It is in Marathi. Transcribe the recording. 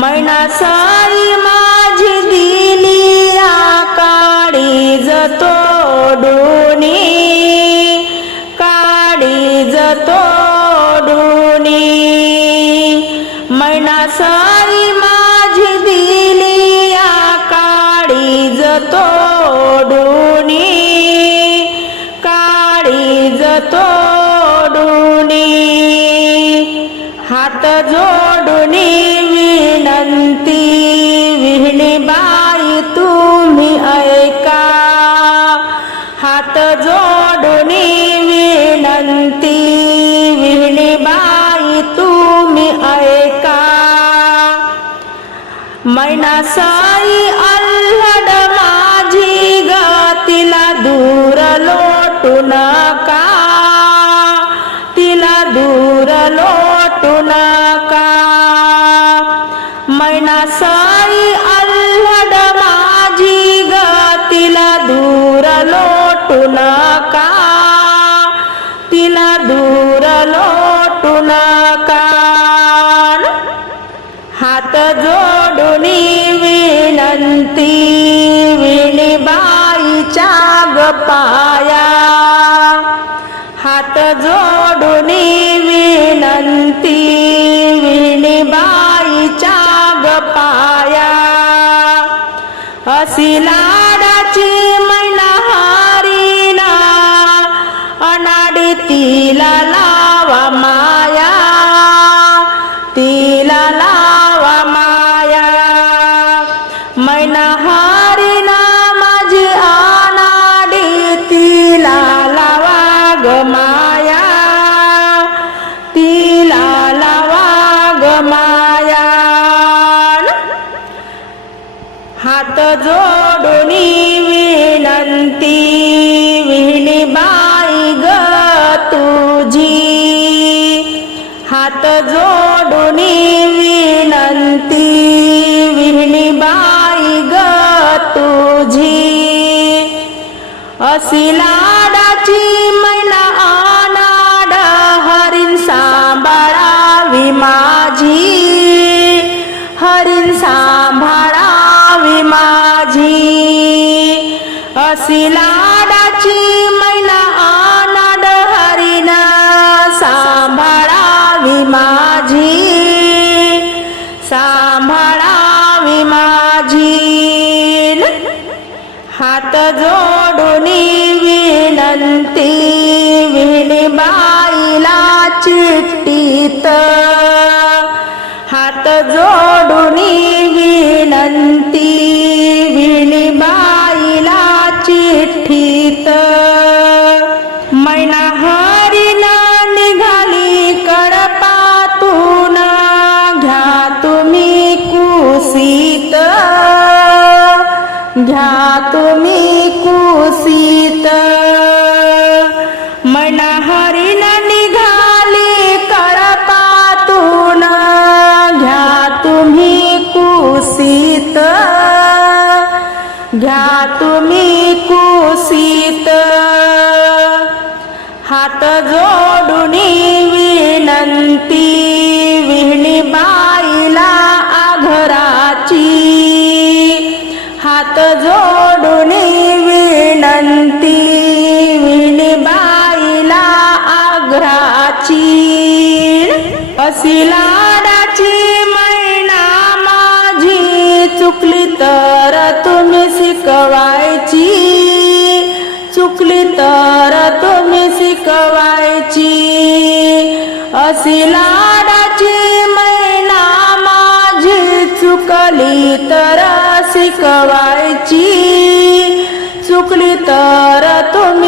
मैना साई माझी दिली आकाळी जतोडूनी. काळी जतोडूनी. मैना साई माझी दिली आकाळी जतोडूनी. काळी जतोडूनी. हात जोडूनी. विनंती विहिणी बाई तुम्ही ऐका. हात जोडून विनंती विहिणी बाई तुम्ही ऐका. मैना साई अल्लड माझी गतीला दूर लोटू नका. मैना साई माझी ग तिला दूर लोटू नका. तिला दूर लोटू नका. हात जोडून विनंती विणीबाईच्या ग पाया. हात जोडून विनंती अशी लाडाची मैना हरीना अनाडी तिला लावा माया तिला लावा माया. मैना जोडुनी विनंती विहिणी बाई ग तुझी. हात जोडुनी विनंती विहिणी बाई ग तुझी. असी लाडाची मैना अनाड हरीण सांभाळावी माझी. असी लाडाची मैना आनाड हरिना सांभाळावी माझी सांभाळावी माझी. हात जोडून विनंती विणी बाईला चिट्टीत हात जोडून विनंती ャー शिलाडाची मैना माझी चुकली तर तुम्ही शिकवायची. चुकली तर तुम्ही शिकवायची. अशी लाडाची मैना माझी चुकली तर शिकवायची. चुकली तर तुम्ही